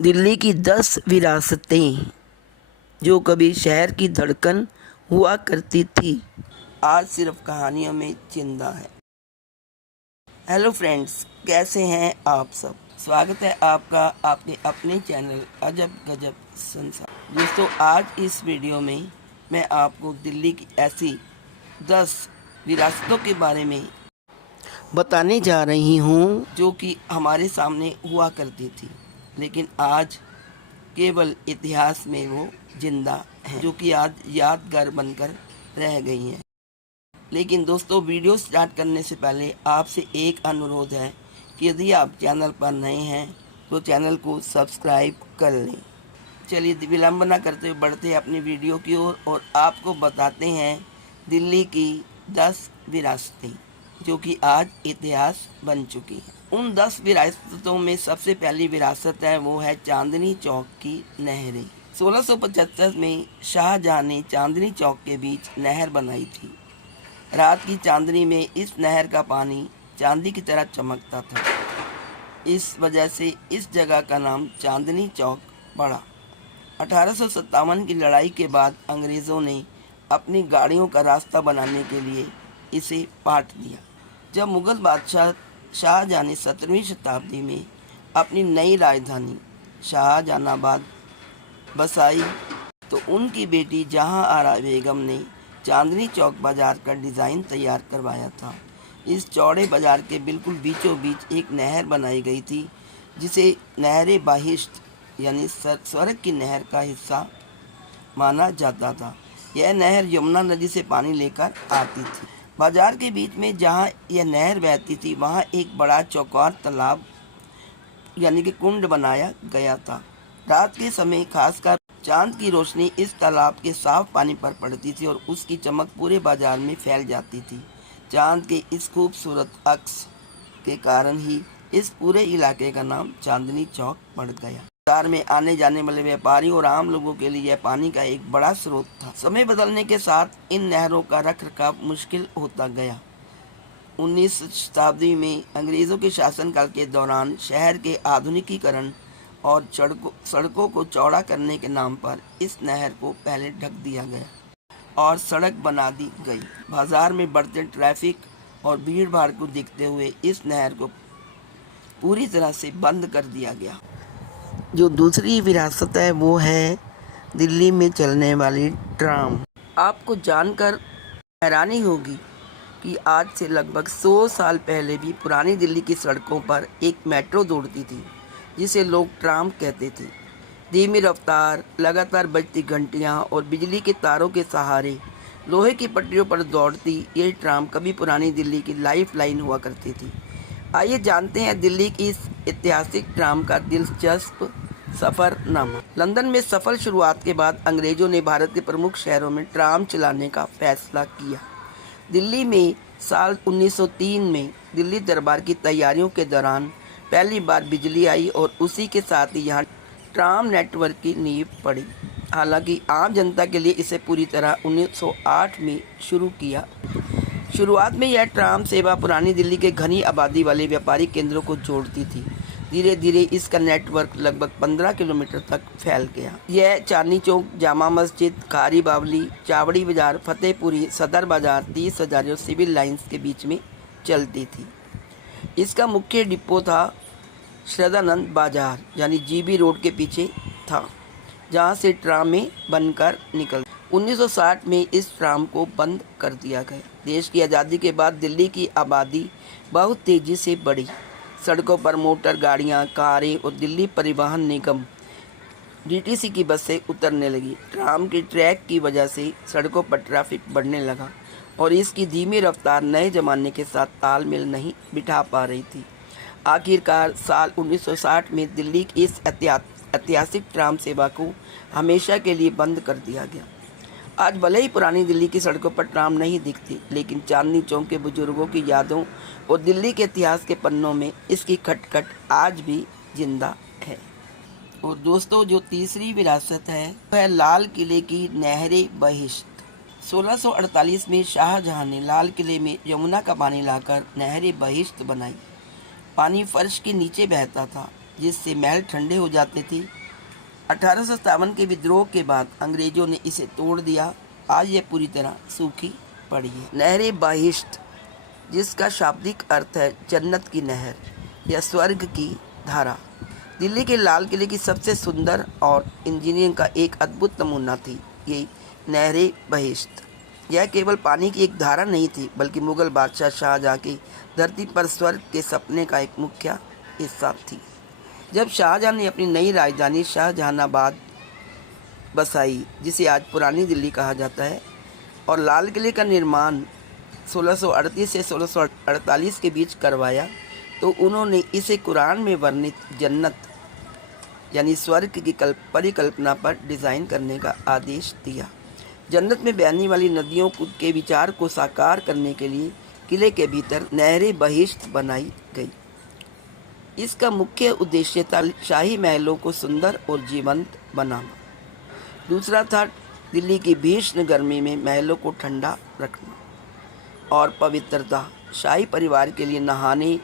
दिल्ली की 10 विरासतें जो कभी शहर की धड़कन हुआ करती थी, आज सिर्फ कहानियों में जिंदा है। हेलो फ्रेंड्स, कैसे हैं आप सब। स्वागत है आपका आपके अपने चैनल अजब गजब संसार। दोस्तों, आज इस वीडियो में मैं आपको दिल्ली की ऐसी 10 विरासतों के बारे में बताने जा रही हूँ जो कि हमारे सामने हुआ करती थी, लेकिन आज केवल इतिहास में वो जिंदा हैं, जो कि आज यादगार बनकर रह गई हैं। लेकिन दोस्तों, वीडियो स्टार्ट करने से पहले आपसे एक अनुरोध है कि यदि आप चैनल पर नए हैं तो चैनल को सब्सक्राइब कर लें। चलिए विलंब न करते हुए बढ़ते हैं अपनी वीडियो की ओर और आपको बताते हैं दिल्ली की 10 विरासतें जो कि आज इतिहास बन चुकी हैं। उन 10 विरासतों में सबसे पहली विरासत है वो है चांदनी चौक की नहरें। 1675 में शाहजहां ने चांदनी चौक के बीच नहर बनाई थी। रात की चांदनी में इस नहर का पानी चांदी की तरह चमकता था। इस वजह से इस जगह का नाम चांदनी चौक पड़ा। 1857 की लड़ाई के बाद अंग्रेज़ों ने अपनी गाड़ियों का रास्ता बनाने के लिए इसे पाट दिया। जब मुग़ल बादशाह शाहजहां ने 17वीं शताब्दी में अपनी नई राजधानी शाहजहानाबाद बसाई तो उनकी बेटी जहां आरा बेगम ने चांदनी चौक बाज़ार का डिज़ाइन तैयार करवाया था। इस चौड़े बाज़ार के बिल्कुल बीचों बीच एक नहर बनाई गई थी जिसे नहर बहिश्त यानी स्वर्ग की नहर का हिस्सा माना जाता था। यह नहर यमुना नदी से पानी लेकर आती थी। बाजार के बीच में जहां यह नहर बहती थी वहां एक बड़ा चौकोर तालाब यानी कि कुंड बनाया गया था। रात के समय खासकर चांद की रोशनी इस तालाब के साफ पानी पर पड़ती थी और उसकी चमक पूरे बाजार में फैल जाती थी। चांद के इस खूबसूरत अक्स के कारण ही इस पूरे इलाके का नाम चांदनी चौक पड़ गया। बाजार में आने जाने वाले व्यापारी और आम लोगों के लिए पानी का एक बड़ा स्रोत था। समय बदलने के साथ इन नहरों का रखरखाव मुश्किल होता गया। 19वीं शताब्दी में अंग्रेज़ों के शासनकाल के दौरान शहर के आधुनिकीकरण और सड़कों को चौड़ा करने के नाम पर इस नहर को पहले ढक दिया गया और सड़क बना दी गई। बाजार में बढ़ते ट्रैफिक और भीड़ भाड़ को देखते हुए इस नहर को पूरी तरह से बंद कर दिया गया। जो दूसरी विरासत है वो है दिल्ली में चलने वाली ट्राम। आपको जानकर हैरानी होगी कि आज से लगभग 100 साल पहले भी पुरानी दिल्ली की सड़कों पर एक मेट्रो दौड़ती थी जिसे लोग ट्राम कहते थे। धीमी रफ्तार, लगातार बजती घंटियां और बिजली के तारों के सहारे लोहे की पटरियों पर दौड़ती ये ट्राम कभी पुरानी दिल्ली की लाइफ लाइन हुआ करती थी। आइए जानते हैं दिल्ली की इस ऐतिहासिक ट्राम का दिलचस्प सफ़रनामा। लंदन में सफल शुरुआत के बाद अंग्रेज़ों ने भारत के प्रमुख शहरों में ट्राम चलाने का फैसला किया। दिल्ली में साल 1903 में दिल्ली दरबार की तैयारियों के दौरान पहली बार बिजली आई और उसी के साथ ही यहाँ ट्राम नेटवर्क की नींव पड़ी। हालांकि आम जनता के लिए इसे पूरी तरह 1908 में शुरू किया। शुरुआत में यह ट्राम सेवा पुरानी दिल्ली के घनी आबादी वाले व्यापारिक केंद्रों को जोड़ती थी। धीरे धीरे इसका नेटवर्क लगभग 15 किलोमीटर तक फैल गया। यह चांदनी चौक, जामा मस्जिद, खारी बावली, चावड़ी बाजार, फतेहपुरी, सदर बाजार, 30 हज़ारी और सिविल लाइंस के बीच में चलती थी। इसका मुख्य डिपो था श्रद्धानंद बाजार यानी जीबी रोड के पीछे था, जहां से ट्रामें बनकर निकल। 1960 में इस ट्राम को बंद कर दिया गया। देश की आज़ादी के बाद दिल्ली की आबादी बहुत तेज़ी से बढ़ी। सड़कों पर मोटर गाड़ियां, कारें और दिल्ली परिवहन निगम डीटीसी की बसें उतरने लगी। ट्राम के ट्रैक की वजह से सड़कों पर ट्रैफिक बढ़ने लगा और इसकी धीमी रफ्तार नए ज़माने के साथ तालमेल नहीं बिठा पा रही थी। आखिरकार साल 1960 में दिल्ली की इस ऐतिहासिक ट्राम सेवा को हमेशा के लिए बंद कर दिया गया। आज भले ही पुरानी दिल्ली की सड़कों पर ट्राम नहीं दिखती, लेकिन चांदनी चौक के बुजुर्गों की यादों और दिल्ली के इतिहास के पन्नों में इसकी खटखट आज भी जिंदा है। और दोस्तों, जो तीसरी विरासत है वह लाल किले की नहरे बहिश्त। 1648 में शाहजहां ने लाल किले में यमुना का पानी लाकर नहरे बहिश्त बनाई। पानी फर्श के नीचे बहता था जिससे महल ठंडे हो जाते थे। 1857 के विद्रोह के बाद अंग्रेजों ने इसे तोड़ दिया। आज यह पूरी तरह सूखी पड़ी है। नहर बहिश्त, जिसका शाब्दिक अर्थ है जन्नत की नहर या स्वर्ग की धारा, दिल्ली के लाल किले की सबसे सुंदर और इंजीनियरिंग का एक अद्भुत नमूना थी ये नहर बहिश्त। यह केवल पानी की एक धारा नहीं थी, बल्कि मुगल बादशाह शाहजहाँ की धरती पर स्वर्ग के सपने का एक मुख्य हिस्सा थी। जब शाहजहाँ ने अपनी नई राजधानी शाहजहानाबाद बसाई, जिसे आज पुरानी दिल्ली कहा जाता है, और लाल किले का निर्माण 1638 से 1648 के बीच करवाया, तो उन्होंने इसे कुरान में वर्णित जन्नत यानी स्वर्ग की परिकल्पना पर डिज़ाइन करने का आदेश दिया। जन्नत में बहने वाली नदियों के विचार को साकार करने के लिए किले के भीतर नहर बहिश्त बनाई गई। इसका मुख्य उद्देश्य था शाही महलों को सुंदर और जीवंत बनाना। दूसरा था दिल्ली की भीषण गर्मी में महलों को ठंडा रखना। और पवित्रता, शाही परिवार के लिए नहाने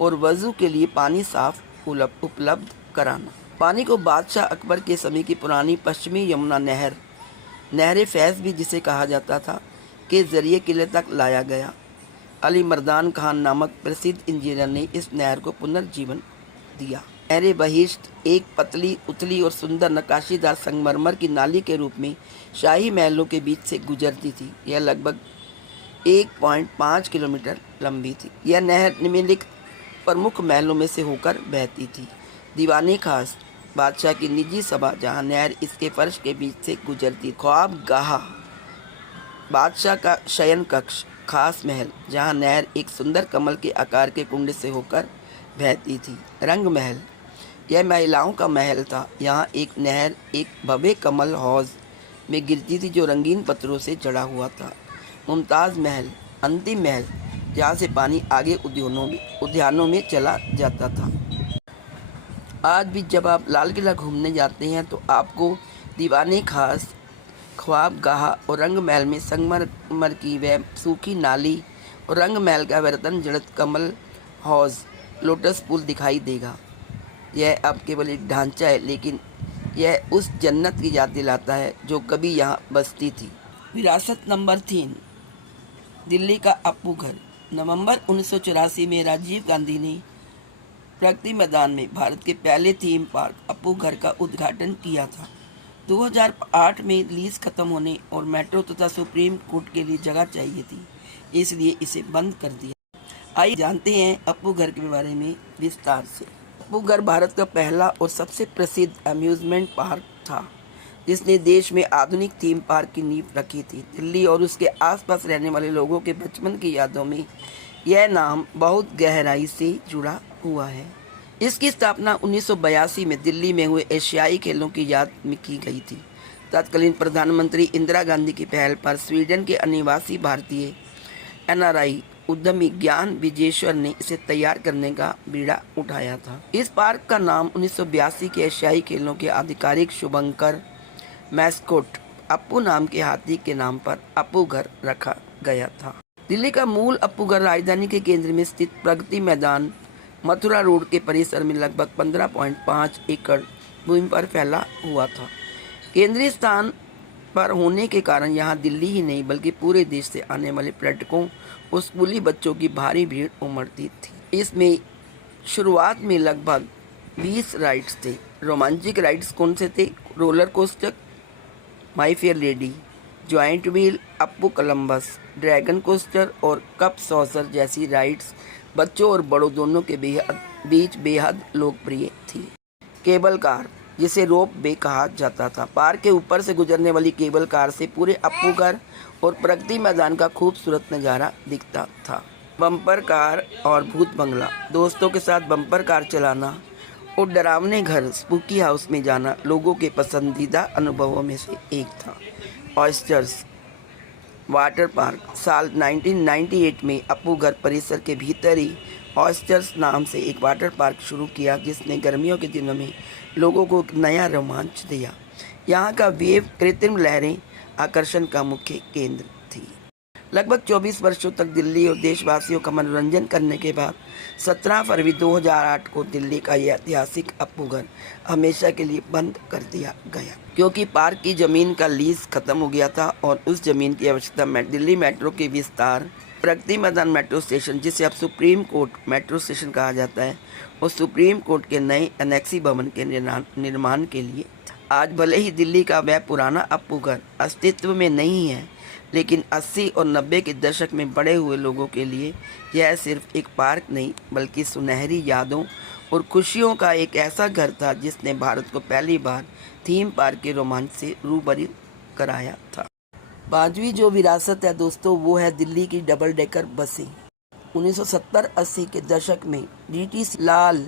और वज़ू के लिए पानी साफ उपलब्ध कराना। पानी को बादशाह अकबर के समय की पुरानी पश्चिमी यमुना नहर फैज़ भी जिसे कहा जाता था, के ज़रिए किले तक लाया गया। अली मर्दान खान नामक प्रसिद्ध इंजीनियर ने इस नहर को पुनर्जीवन दिया। नहर बहिश्त एक पतली, उथली और सुंदर नक्काशीदार संगमरमर की नाली के रूप में शाही महलों के बीच से गुजरती थी। यह लगभग 1.5 किलोमीटर लंबी थी। यह नहर निम्नलिखित प्रमुख महलों में से होकर बहती थी। दीवाने खास, बादशाह की निजी सभा जहां नहर इसके फर्श के बीच से गुजरती। ख्वाबगाह, बादशाह का शयन कक्ष। खास महल, जहां नहर एक सुंदर कमल के आकार के कुंड से होकर बहती थी। रंग महल, यह महिलाओं का महल था। यहाँ एक नहर एक भव्य कमल हौज में गिरती थी जो रंगीन पत्थरों से जड़ा हुआ था। मुमताज़ महल, अंतिम महल, जहाँ से पानी आगे उद्यानों में चला जाता था। आज भी जब आप लाल किला घूमने जाते हैं तो आपको दीवाने खास, ख्वाबगाह और रंग महल में संगमरमर की वह सूखी नाली और रंग महल का रतन जड़ित कमल हौज, लोटस पूल दिखाई देगा। यह अब केवल एक ढांचा है, लेकिन यह उस जन्नत की याद दिलाता है जो कभी यहाँ बसती थी। विरासत नंबर 3, दिल्ली का अप्पू घर। नवंबर 1984 में राजीव गांधी ने प्रगति मैदान में भारत के पहले थीम पार्क अप्पू घर का उद्घाटन किया था। 2008 में लीज खत्म होने और मेट्रो तथा सुप्रीम कोर्ट के लिए जगह चाहिए थी, इसलिए इसे बंद कर दिया। आइए जानते हैं अप्पू घर के बारे में विस्तार से। अप्पू घर भारत का पहला और सबसे प्रसिद्ध अम्यूजमेंट पार्क था, जिसने देश में आधुनिक थीम पार्क की नींव रखी थी। दिल्ली और उसके आसपास रहने वाले लोगों के बचपन की यादों में यह नाम बहुत गहराई से जुड़ा हुआ है। इसकी स्थापना 1982 में दिल्ली में हुए एशियाई खेलों की याद में की गई थी। तत्कालीन प्रधानमंत्री इंदिरा गांधी की पहल पर स्वीडन के अनिवासी भारतीय NRI उद्यमी ज्ञान विजेश्वर ने इसे तैयार करने का बीड़ा उठाया था। इस पार्क का नाम 1982 के एशियाई खेलों के आधिकारिक शुभंकर मैस्कोट अप्पू नाम के हाथी के नाम पर अप्पू घर रखा गया था। दिल्ली का मूल अप्पू घर राजधानी के केंद्र में स्थित प्रगति मैदान मथुरा रोड के परिसर में लगभग 15.5 एकड़ भूमि पर फैला हुआ था। केंद्रीय स्थान पर होने के कारण यहाँ दिल्ली ही नहीं बल्कि पूरे देश से आने वाले पर्यटकों और स्कूली बच्चों की भारी भीड़ उमड़ती थी। इसमें शुरुआत में लगभग 20 राइड्स थे। रोमांचक राइड्स कौन से थे? Roller coaster, my fair lady, giant wheel, Appu Columbus, dragon coaster और कप सॉसर जैसी राइड्स बच्चों और बड़ों दोनों के बीच बेहद लोकप्रिय थी। केबल कार, जिसे रोप वे कहा जाता था, पार्क के ऊपर से गुजरने वाली केबल कार से पूरे अप्पू घर और प्रगति मैदान का खूबसूरत नज़ारा दिखता था। बम्पर कार और भूत बंगला, दोस्तों के साथ बम्पर कार चलाना और डरावने घर स्पूकी हाउस में जाना लोगों के पसंदीदा अनुभवों में से एक था। ऑयस्टर्स वाटर पार्क, साल 1998 में अप्पू घर परिसर के भीतर ही ऑयस्टर्स नाम से एक वाटर पार्क शुरू किया, जिसने गर्मियों के दिनों में लोगों को एक नया रोमांच दिया। यहाँ का वेव कृत्रिम लहरें आकर्षण का मुख्य केंद्र थी। लगभग 24 वर्षों तक दिल्ली और देशवासियों का मनोरंजन करने के बाद 17 फरवरी 2008 को दिल्ली का यह ऐतिहासिक अपघर हमेशा के लिए बंद कर दिया गया, क्योंकि पार्क की ज़मीन का लीज खत्म हो गया था और उस ज़मीन की आवश्यकता दिल्ली मेट्रो के विस्तार, प्रगति मैदान मेट्रो स्टेशन, जिसे अब सुप्रीम कोर्ट मेट्रो स्टेशन कहा जाता है, और सुप्रीम कोर्ट के नए एनेक्सी भवन के निर्माण के लिए। आज भले ही दिल्ली का वह पुराना अपघर अस्तित्व में नहीं है, लेकिन 80 और 90 के दशक में बड़े हुए लोगों के लिए यह सिर्फ एक पार्क नहीं, बल्कि सुनहरी यादों और खुशियों का एक ऐसा घर था जिसने भारत को पहली बार थीम पार्क के रोमांच से रूबरू कराया था। पांचवी जो विरासत है दोस्तों, वो है दिल्ली की डबल डेकर बसें। 1970-80 के दशक में डीटीसी लाल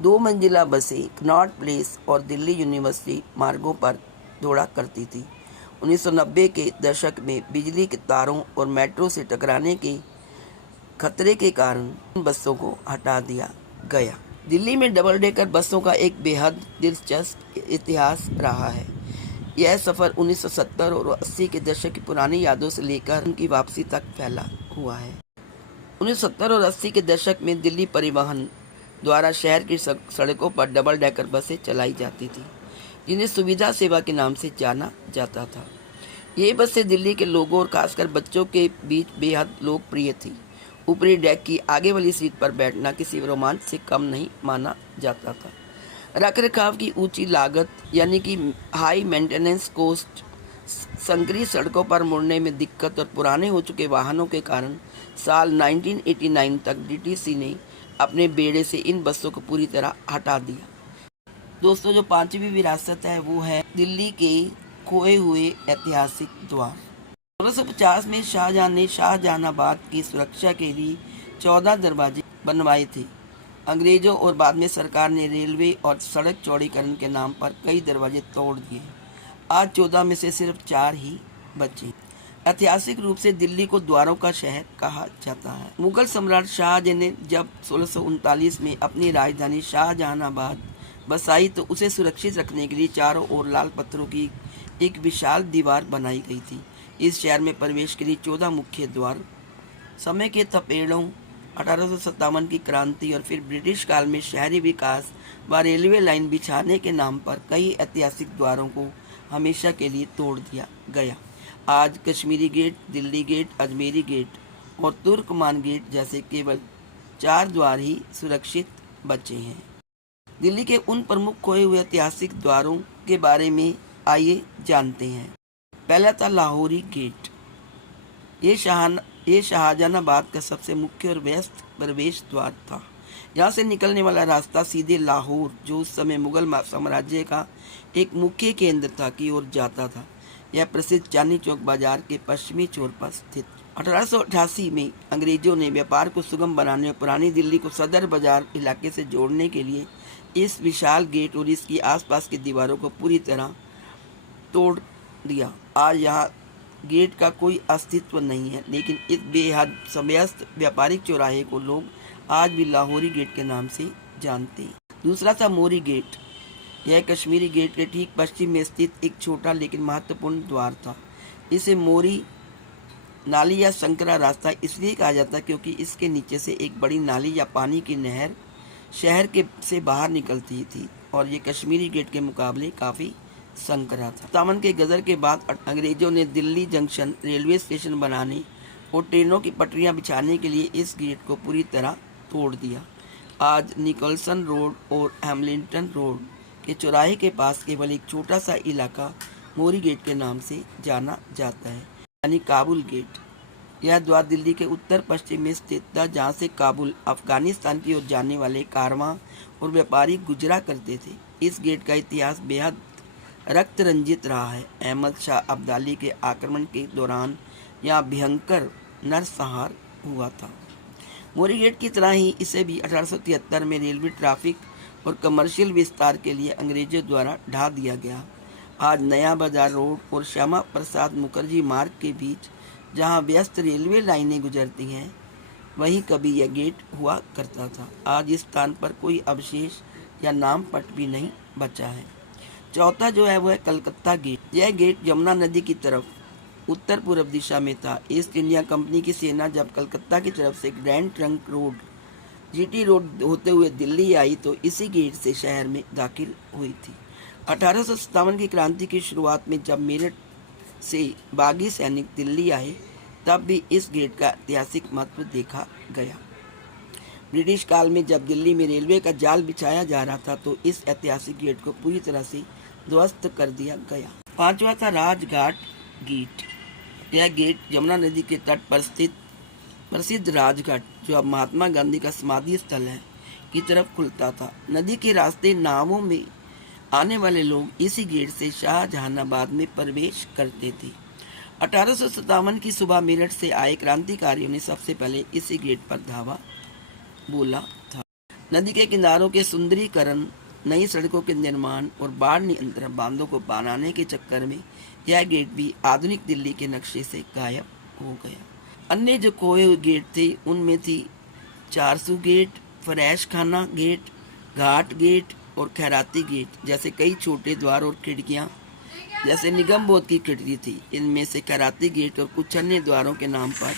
2 मंजिला बसें कनॉट प्लेस और दिल्ली यूनिवर्सिटी मार्गों पर दौड़ा करती थी। 1990 के दशक में बिजली के तारों और मेट्रो से टकराने के खतरे के कारण इन बसों को हटा दिया गया। दिल्ली में डबल डेकर बसों का एक बेहद दिलचस्प इतिहास रहा है। यह सफ़र 1970 और 80 के दशक की पुरानी यादों से लेकर उनकी वापसी तक फैला हुआ है। 1970 और 80 के दशक में दिल्ली परिवहन द्वारा शहर की सड़कों पर डबल डेकर बसें चलाई जाती थी, जिन्हें सुविधा सेवा के नाम से जाना जाता था। ये बसें दिल्ली के लोगों और खासकर बच्चों के बीच बेहद लोकप्रिय थी। ऊपरी डेक की आगे वाली सीट पर बैठना किसी रोमांच से कम नहीं माना जाता था। रखरखाव की ऊंची लागत यानी कि हाई मेंटेनेंस कॉस्ट, संकरी सड़कों पर मुड़ने में दिक्कत और पुराने हो चुके वाहनों के कारण साल 1989 तक डीटीसी ने अपने बेड़े से इन बसों को पूरी तरह हटा दिया। दोस्तों, जो पांचवी विरासत है वो है दिल्ली के खोए हुए ऐतिहासिक द्वार। 1650 में शाहजहां ने शाहजहानाबाद की सुरक्षा के लिए 14 दरवाजे बनवाए थे। अंग्रेजों और बाद में सरकार ने रेलवे और सड़क चौड़ीकरण के नाम पर कई दरवाजे तोड़ दिए। आज 14 में से सिर्फ 4 ही बचे। ऐतिहासिक रूप से दिल्ली को द्वारों का शहर कहा जाता है। मुगल सम्राट शाहजहां ने जब 1639 में अपनी राजधानी शाहजहानाबाद बसाई तो उसे सुरक्षित रखने के लिए चारों ओर लाल पत्थरों की एक विशाल दीवार बनाई गई थी। इस शहर में प्रवेश के लिए 14 मुख्य द्वार। समय के थपेड़ों, 1857 की क्रांति और फिर ब्रिटिश काल में शहरी विकास व रेलवे लाइन बिछाने के नाम पर कई ऐतिहासिक द्वारों को हमेशा के लिए तोड़ दिया गया। आज Kashmiri gate, Delhi gate, Ajmeri gate और तुर्कमान गेट जैसे केवल 4 द्वार ही सुरक्षित बचे हैं। दिल्ली के उन प्रमुख खोए हुए ऐतिहासिक द्वारों के बारे में आइए जानते हैं। पहला था लाहौरी गेट। ये शाहजहानाबाद का सबसे मुख्य और व्यस्त प्रवेश द्वार था। यहाँ से निकलने वाला रास्ता सीधे लाहौर, जो उस समय मुगल साम्राज्य का एक मुख्य केंद्र था, की ओर जाता था। यह प्रसिद्ध चांदनी चौक बाजार के पश्चिमी छोर पर स्थित। 1888 में अंग्रेजों ने व्यापार को सुगम बनाने और पुरानी दिल्ली को सदर बाजार इलाके से जोड़ने के लिए इस विशाल गेट और इसकी आसपास की दीवारों को पूरी तरह तोड़ दिया। आज यहाँ गेट का कोई अस्तित्व नहीं है, लेकिन इस बेहद व्यस्त व्यापारिक चौराहे को लोग आज भी लाहौरी गेट के नाम से जानते हैं। दूसरा था मोरी गेट। यह कश्मीरी गेट के ठीक पश्चिम में स्थित एक छोटा लेकिन महत्वपूर्ण द्वार था। इसे मोरी नाली या संकरा रास्ता इसलिए कहा जाता क्योंकि इसके नीचे से एक बड़ी नाली या पानी की नहर शहर के से बाहर निकलती थी और ये कश्मीरी गेट के मुकाबले काफ़ी संकरा था। सावन के गदर के बाद अंग्रेजों ने दिल्ली जंक्शन रेलवे स्टेशन बनाने और ट्रेनों की पटरियां बिछाने के लिए इस गेट को पूरी तरह तोड़ दिया। आज निकोलसन रोड और हैमिल्टन रोड के चौराहे के पास केवल एक छोटा सा इलाका मोरी गेट के नाम से जाना जाता है, यानी काबुल गेट। यह द्वार दिल्ली के उत्तर पश्चिम में स्थित था, जहाँ से काबुल अफगानिस्तान की ओर जाने वाले कारवां और व्यापारी गुजरा करते थे। इस गेट का इतिहास बेहद रक्त रंजित रहा है। अहमद शाह अब्दाली के आक्रमण के दौरान यहाँ भयंकर नरसंहार हुआ था। मोरी गेट की तरह ही इसे भी 1873 में रेलवे ट्रैफिक और कमर्शियल विस्तार के लिए अंग्रेजों द्वारा ढा दिया गया। आज नया बाजार रोड और श्यामा प्रसाद मुखर्जी मार्ग के बीच जहाँ व्यस्त रेलवे लाइनें गुजरती हैं, वहीं कभी यह गेट हुआ करता था। आज इस स्थान पर कोई अवशेष या नाम पट भी नहीं बचा है। चौथा जो है वो है कलकत्ता गेट। यह गेट यमुना नदी की तरफ उत्तर पूर्व दिशा में था। ईस्ट इंडिया कंपनी की सेना जब कलकत्ता की तरफ से grand trunk road GT road होते हुए दिल्ली आई तो इसी गेट से शहर में दाखिल हुई थी। 1857 की क्रांति की शुरुआत में जब मेरठ से बागी सैनिक दिल्ली आए तब भी इस गेट का ऐतिहासिक महत्व देखा गया। ब्रिटिश काल में जब दिल्ली में रेलवे का जाल बिछाया जा रहा था तो इस ऐतिहासिक गेट को पूरी तरह से ध्वस्त कर दिया गया। पांचवा था राजघाट गेट। यह गेट यमुना नदी के तट पर स्थित प्रसिद्ध राजघाट, जो अब महात्मा गांधी का समाधि स्थल है, की तरफ खुलता था। नदी के रास्ते नावों में आने वाले लोग इसी गेट से शाहजहानाबाद में प्रवेश करते थे। 1857 की सुबह मेरठ से आए क्रांतिकारियों ने सबसे पहले इसी गेट पर धावा बोला था। नदी के किनारों के सुंदरीकरण, नई सड़कों के निर्माण और बाढ़ नियंत्रण बांधों को बनाने के चक्कर में यह गेट भी आधुनिक दिल्ली के नक्शे से गायब हो गया। अन्य जो खोए हुए गेट थे उनमें थी चारसू गेट, फरैश खाना गेट, घाट गेट और खैराती गेट जैसे कई छोटे द्वार और खिड़कियां जैसे निगम बोध की खिड़की थी। इनमें से खैराती गेट और कुछ अन्य द्वारों के नाम पर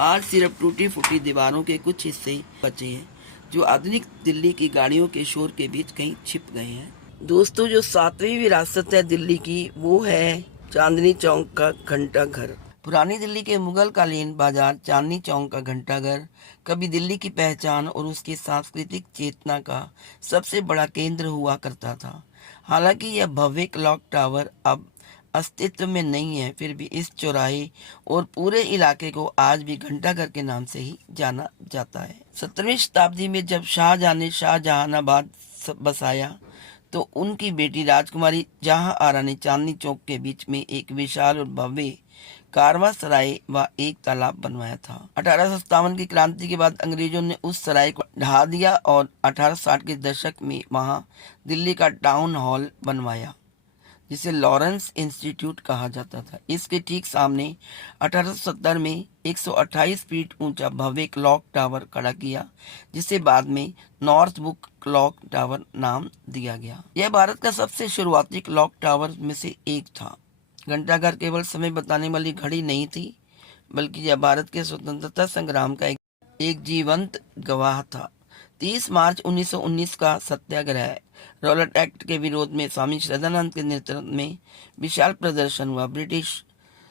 आज सिर्फ टूटी फूटी दीवारों के कुछ हिस्से बचे हैं, जो आधुनिक दिल्ली की गाड़ियों के शोर के बीच कहीं छिप गए हैं। दोस्तों, जो सातवीं विरासत है दिल्ली की वो है चांदनी चौक का घंटाघर। पुरानी दिल्ली के मुगल कालीन बाजार चांदनी चौक का घंटाघर कभी दिल्ली की पहचान और उसकी सांस्कृतिक चेतना का सबसे बड़ा केंद्र हुआ करता था। हालांकि यह भव्य क्लॉक टावर अब अस्तित्व में नहीं है, फिर भी इस चौराहे और पूरे इलाके को आज भी घंटाघर के नाम से ही जाना जाता है। 17वीं शताब्दी में जब शाहजहां ने शाहजहानाबाद बसाया तो उनकी बेटी राजकुमारी जहां आरा ने चांदनी चौक के बीच में एक विशाल और भव्य कारवा सराय व एक तालाब बनवाया था। 1857 की क्रांति के बाद अंग्रेजों ने उस सराय को ढा दिया और 1860 के दशक में वहां दिल्ली का टाउन हॉल बनवाया, जिसे लॉरेंस इंस्टीट्यूट कहा जाता था। इसके ठीक सामने 1870 में 128 फीट ऊंचा भव्य क्लॉक टावर खड़ा किया, जिसे बाद में नॉर्थ बुक क्लॉक टावर नाम दिया गया। यह भारत का सबसे शुरुआती क्लॉक टावर में से एक था। घंटाघर केवल समय बताने वाली घड़ी नहीं थी, बल्कि यह भारत के स्वतंत्रता संग्राम का एक जीवंत गवाह था। 30 मार्च 1919 का सत्याग्रह रॉलेट एक्ट के विरोध में स्वामी श्रद्धानंद के नेतृत्व में विशाल प्रदर्शन हुआ। ब्रिटिश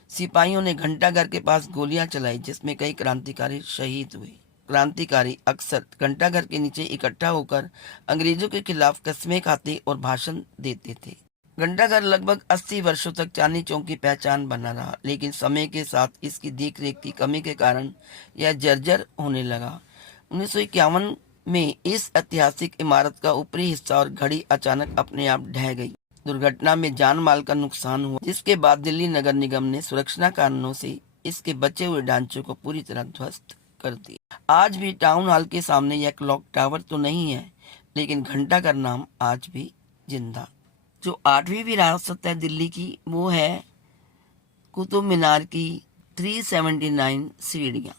सिपाहियों ने घंटाघर के पास गोलियां चलाई, जिसमें कई क्रांतिकारी शहीद हुए। क्रांतिकारी अक्सर घंटाघर के नीचे इकट्ठा होकर अंग्रेजों के खिलाफ कस्में खाते और भाषण देते थे। घंटाघर लगभग 80 वर्षों तक चांदनी चौक की पहचान बना रहा, लेकिन समय के साथ इसकी देखरेख की कमी के कारण यह जर्जर होने लगा। 1951 में इस ऐतिहासिक इमारत का ऊपरी हिस्सा और घड़ी अचानक अपने आप ढह गई। दुर्घटना में जान माल का नुकसान हुआ, जिसके बाद दिल्ली नगर निगम ने सुरक्षा कारणों से इसके बचे हुए ढांचे को पूरी तरह ध्वस्त कर दिया। आज भी टाउन हॉल के सामने यह क्लॉक टावर तो नहीं है, लेकिन घंटाघर नाम आज भी जिंदा। जो 8वीं विरासत है दिल्ली की वो है कुतुब मीनार की 379 सीढ़ियाँ।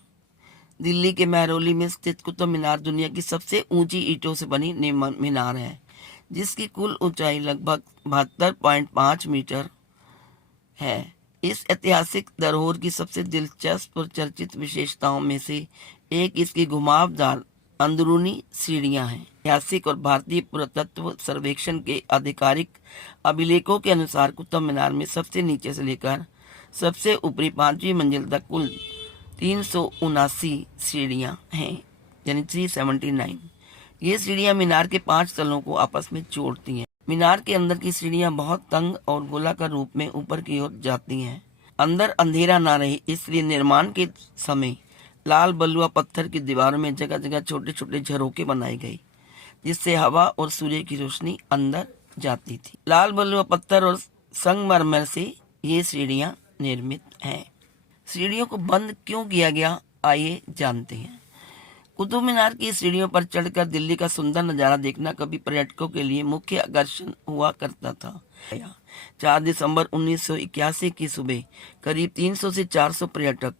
दिल्ली के महरौली में स्थित कुतुब मीनार दुनिया की सबसे ऊंची ईंटों से बनी मीनार है, जिसकी कुल ऊंचाई लगभग 72.5 मीटर है। इस ऐतिहासिक धरोहर की सबसे दिलचस्प और चर्चित विशेषताओं में से एक इसकी घुमावदार अंदरूनी सीढ़ियां हैं। ऐतिहासिक और भारतीय पुरातत्व सर्वेक्षण के आधिकारिक अभिलेखों के अनुसार कुतुब मीनार में सबसे नीचे से लेकर सबसे ऊपरी 5वीं मंजिल तक कुल 379 सीढ़ियां हैं, यानी 379। ये सीढ़ियां मीनार के 5 तलों को आपस में जोड़ती हैं। मीनार के अंदर की सीढ़ियां बहुत तंग और गोलाकार रूप में ऊपर की ओर जाती हैं। अंदर अंधेरा ना रहे इसलिए निर्माण के समय लाल बलुआ पत्थर की दीवारों में जगह जगह छोटे छोटे झरोके बनाए गए, जिससे हवा और सूर्य की रोशनी अंदर जाती थी। लाल बलुआ पत्थर और संगमरमर से ये सीढ़ियां निर्मित हैं। सीढ़ियों को बंद क्यों किया गया, आइए जानते हैं। कुतुब मीनार की सीढ़ियों पर चढ़कर दिल्ली का सुंदर नजारा देखना कभी पर्यटकों के लिए मुख्य आकर्षण हुआ करता था। 4 दिसंबर 1981 की सुबह करीब 300 से 400 पर्यटक,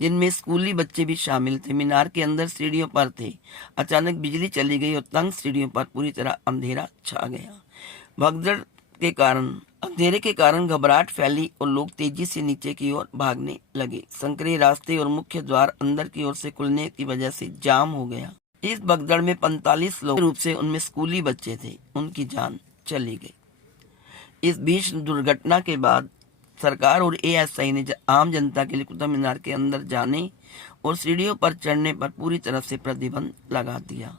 जिनमें स्कूली बच्चे भी शामिल थे, मीनार के अंदर सीढ़ियों पर थे। अचानक बिजली चली गई और तंग सीढ़ियों पर पूरी तरह अंधेरा छा गया। भगदड़ अंधेरे के कारण घबराहट फैली और लोग तेजी से नीचे की ओर भागने लगे। संकरे रास्ते और मुख्य द्वार अंदर की ओर से खुलने की वजह से जाम हो गया। इस भगदड़ में 45 लोग रूप से उनमें स्कूली बच्चे थे, उनकी जान चली गई। इस भीषण दुर्घटना के बाद सरकार और एएसआई ने आम जनता के लिए कुतुब मीनार के अंदर जाने और सीढ़ियों पर चढ़ने पर पूरी तरह से प्रतिबंध लगा दिया।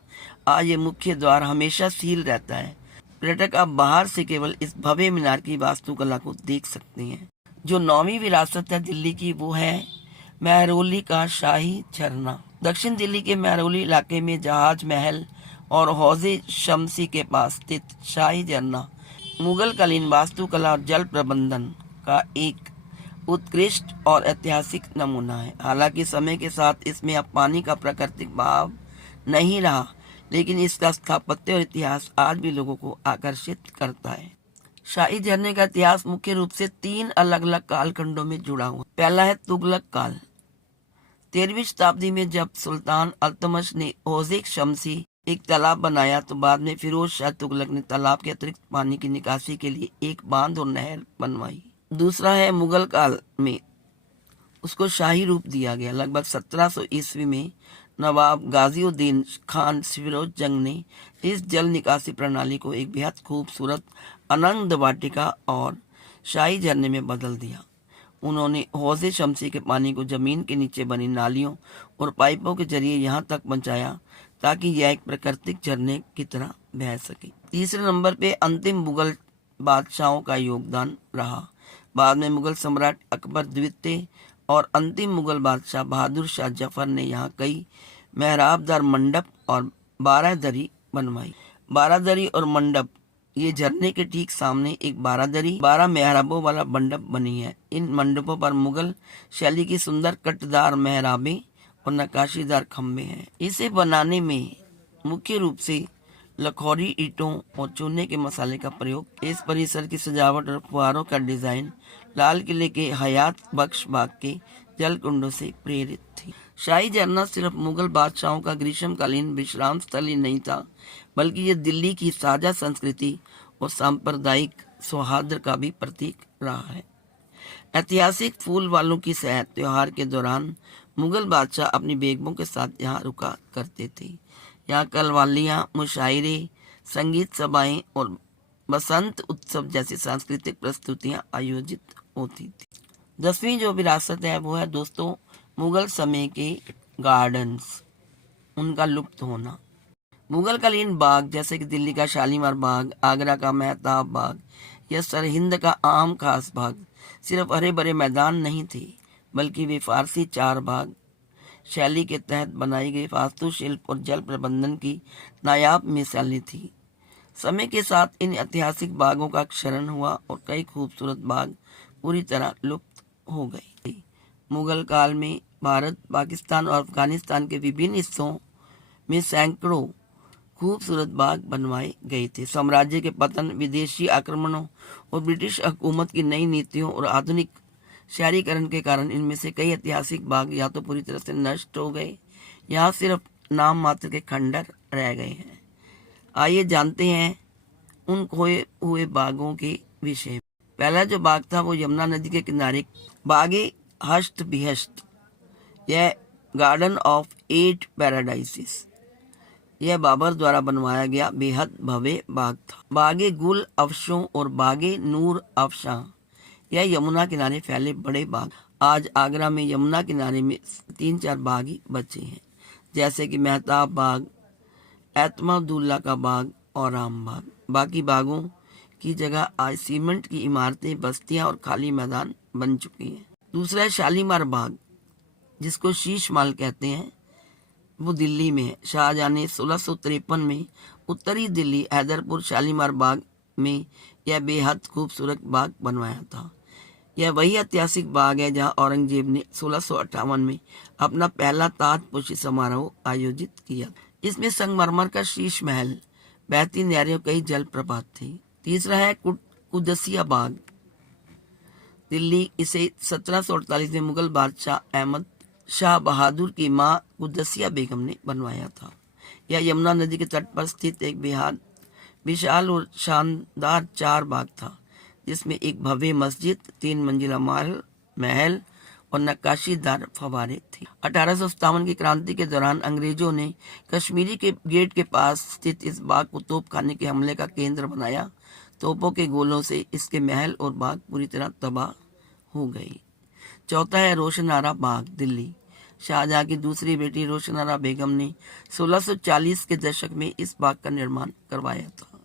आज ये मुख्य द्वार हमेशा सील रहता है। पर्यटक अब बाहर से केवल इस भव्य मीनार की वास्तुकला को देख सकते हैं। जो 9वीं विरासत है दिल्ली की, वो है महरौली का शाही झरना। दक्षिण दिल्ली के महरौली इलाके में जहाज महल और हौजे शमसी के पास स्थित शाही झरना मुगल कालीन वास्तुकला और जल प्रबंधन का एक उत्कृष्ट और ऐतिहासिक नमूना है। हालांकि समय के साथ इसमें अब पानी का प्राकृतिक बहाव नहीं रहा, लेकिन इसका स्थापत्य और इतिहास आज भी लोगों को आकर्षित करता है। शाही झरने का इतिहास मुख्य रूप से 3 अलग अलग कालखंडों में जुड़ा हुआ। पहला है तुगलक काल। 13वीं शताब्दी में जब सुल्तान अल्तमश ने हौजे शमसी एक तालाब बनाया, तो बाद में फिरोज शाह तुगलक ने तालाब के अतिरिक्त पानी की निकासी के लिए एक बांध और नहर बनवाई। दूसरा है मुगल काल में उसको शाही रूप दिया गया। लगभग 1700 ईस्वी में नवाब गाजिउद्दीन खान फिरोज जंग ने इस जल निकासी प्रणाली को एक बेहद खूबसूरत अनंद वाटिका और शाही झरने में बदल दिया। उन्होंने हौजे शमसी के पानी को जमीन के नीचे बनी नालियों और पाइपों के जरिए यहाँ तक पहुँचाया ताकि यह एक प्राकृतिक झरने की तरह बह सके। तीसरे नंबर पे अंतिम मुगल बादशाहों का योगदान रहा। बाद में मुगल सम्राट अकबर द्वितीय और अंतिम मुगल बादशाह बहादुर शाह जफर ने यहाँ कई मेहराबदार मंडप और 12 दरी बनवाई। 12 दरी और मंडप, ये झरने के ठीक सामने एक 12 दरी 12 मेहराबों वाला मंडप बनी है। इन मंडपों पर मुगल शैली की सुंदर कटदार मेहराबें और नक्काशीदार खम्भे हैं। इसे बनाने में मुख्य रूप से लखौरी ईंटों और चूने के मसाले का प्रयोग। इस परिसर की सजावट और फुहारों का डिजाइन लाल किले के हयात बख्श बाग के जल कुंडों से प्रेरित थी। शाही झरना सिर्फ मुगल बादशाहों का ग्रीष्मकालीन विश्राम स्थल ही नहीं था, बल्कि ये दिल्ली की साझा संस्कृति और सांप्रदायिक सौहार्द का भी प्रतीक रहा है। ऐतिहासिक फूल वालों की सैर त्योहार के दौरान मुगल बादशाह अपनी बेगमों के साथ यहाँ रुका करते थे। यहाँ कलवालियाँ, मुशायरे, संगीत सभाएं और बसंत उत्सव जैसी सांस्कृतिक प्रस्तुतियाँ आयोजित होती थी। 10वीं जो विरासत है वो है दोस्तों मुगल समय के गार्डन्स, उनका लुप्त होना। मुगल कालीन बाग जैसे कि दिल्ली का शालीमार बाग, आगरा का मेहताब बाग या सरहिंद का आम खास बाग सिर्फ हरे भरे मैदान नहीं थे, बल्कि वे फारसी 4 बाग शैली के तहत बनाई गई वास्तुशिल्प और जल प्रबंधन की नायाब मिसालें थी। समय के साथ इन ऐतिहासिक बागों का क्षरण हुआ और कई खूबसूरत बाग पूरी तरह लुप्त हो गए। मुगल काल में भारत, पाकिस्तान और अफगानिस्तान के विभिन्न हिस्सों में सैकड़ों खूबसूरत बाग बनवाए गए थे। साम्राज्य के पतन, विदेशी आक्रमणों और ब्रिटिश हुकूमत की नई नीतियों और आधुनिक शहरीकरण के कारण इनमें से कई ऐतिहासिक बाग या तो पूरी तरह से नष्ट हो गए, यहाँ सिर्फ नाम मात्र के खंडर रह गए हैं। आइए जानते हैं उन खोए हुए बागों के विषय में। पहला जो बाग था वो यमुना नदी के किनारे बागे हश्त बिहश्त, यह गार्डन ऑफ 8 पैराडाइसिस, यह बाबर द्वारा बनवाया गया बेहद भव्य बाग था। बागे गुल अफशों और बागे नूर अफशां, यह यमुना किनारे फैले बड़े बाग। आज आगरा में यमुना किनारे में 3-4 बाग ही बचे हैं, जैसे कि मेहताब बाग, एतमादुल्ला का बाग और राम बाग। बाकी बागों की जगह आज सीमेंट की इमारतें, बस्तियां और खाली मैदान बन चुकी हैं। दूसरा है शालीमार बाग, जिसको शीश महल कहते हैं, वो दिल्ली में है। शाहजहां ने 1653 में उत्तरी दिल्ली हैदरपुर शालीमार बाग में यह बेहद खूबसूरत बाग बनवाया था। यह वही ऐतिहासिक बाग है जहां औरंगजेब ने 1658 में अपना पहला ताजपोशी समारोह आयोजित किया। इसमें संगमरमर का शीश महल, बहती नहरें और कई जलप्रपात थी। तीसरा है कुदसिया बाग, दिल्ली। इसे 1748 में मुगल बादशाह अहमद शाह बहादुर की मां कुदसिया बेगम ने बनवाया था। यह यमुना नदी के तट पर स्थित एक विशाल और शानदार 4 बाग था, जिसमें एक भव्य मस्जिद, 3 मंजिला महल और नक्काशीदार फव्वारे थे। 1857 की क्रांति के दौरान अंग्रेजों ने कश्मीरी के गेट के पास स्थित इस बाग को तोपखाने के हमले का केंद्र बनाया। तोपों के गोलों से इसके महल और बाग पूरी तरह तबाह हो गई। चौथा है रोशनारा बाग, दिल्ली। शाहजहां की दूसरी बेटी रोशनारा बेगम ने 1640 के दशक में इस बाग का निर्माण करवाया था।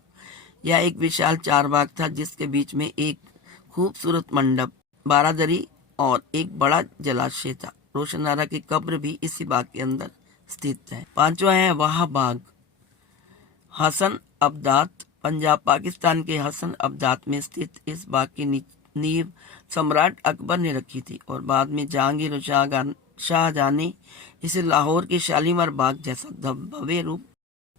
यह एक विशाल 4 बाग था, जिसके बीच में एक खूबसूरत मंडप, बारादरी और एक बड़ा जलाशय था। रोशनारा की कब्र भी इसी बाग के अंदर स्थित है। 5वां है वाह बाग, हसन अब्दात, पंजाब पाकिस्तान के हसन अब्दात में स्थित इस बाग की नींव सम्राट अकबर ने रखी थी और बाद में जहांगीर और शाहजहां ने इसे लाहौर के शालीमार बाग जैसा भव्य रूप।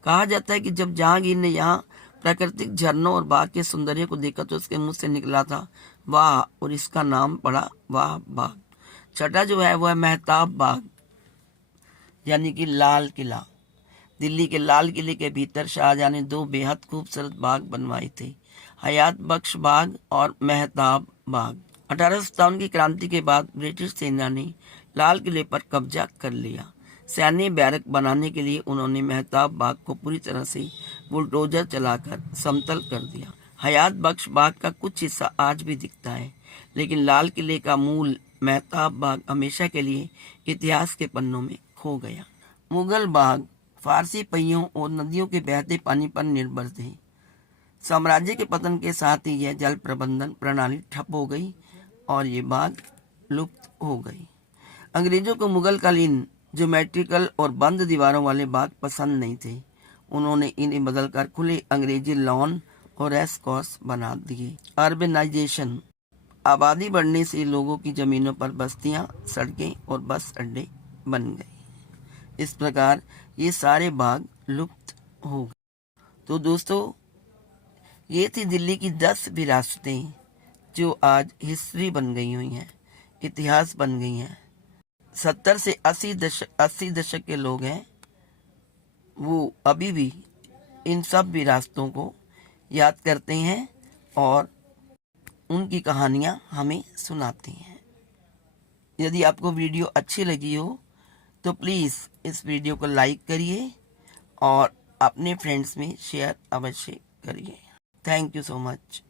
कहा जाता है कि जब जहांगीर ने यहाँ प्राकृतिक झरनों और बाग के सौंदर्य को देखा तो उसके मुंह से निकला था वाह, और इसका नाम पड़ा वाह बाग। छठा जो है वह मेहताब बाग, यानी कि लाल किला। दिल्ली के लाल किले के भीतर शाहजहां ने 2 बेहद खूबसूरत बाग बनवाए थे, हयात बख्श बाग और मेहताब बाग। 1857 की क्रांति के बाद ब्रिटिश सेना ने लाल किले पर कब्जा कर लिया। सैन्य बैरक बनाने के लिए उन्होंने मेहताब बाग को पूरी तरह से बुलडोजर चलाकर समतल कर दिया। हयात बख्श बाग का कुछ हिस्सा आज भी दिखता है, लेकिन लाल किले का मूल मेहताब बाग हमेशा के लिए इतिहास के पन्नों में खो गया। मुगल बाग फारसी पहियों और नदियों के बहते पानी पर निर्भर थे। साम्राज्य के पतन के साथ ही यह जल प्रबंधन प्रणाली ठप हो गई और ये बाग लुप्त हो गई। अंग्रेजों को मुगलकालीन ज्योमेट्रिकल और बंद दीवारों वाले बाग पसंद नहीं थे। उन्होंने इन्हें बदलकर खुले अंग्रेजी लॉन और रेस कोर्स बना दिए। अर्बनाइजेशन, आबादी बढ़ने से लोगों की जमीनों पर बस्तियां, सड़कें और बस अड्डे बन गए। इस प्रकार ये सारे बाग लुप्त हो गए। तो दोस्तों, ये थी दिल्ली की 10 विरासतें जो आज हिस्ट्री बन गई हुई हैं, इतिहास बन गई हैं। 70 से 80 दशक के लोग हैं, वो अभी भी इन सब विरासतों को याद करते हैं और उनकी कहानियाँ हमें सुनाते हैं। यदि आपको वीडियो अच्छी लगी हो तो प्लीज़ इस वीडियो को लाइक करिए और अपने फ्रेंड्स में शेयर अवश्य करिए। Thank you so much.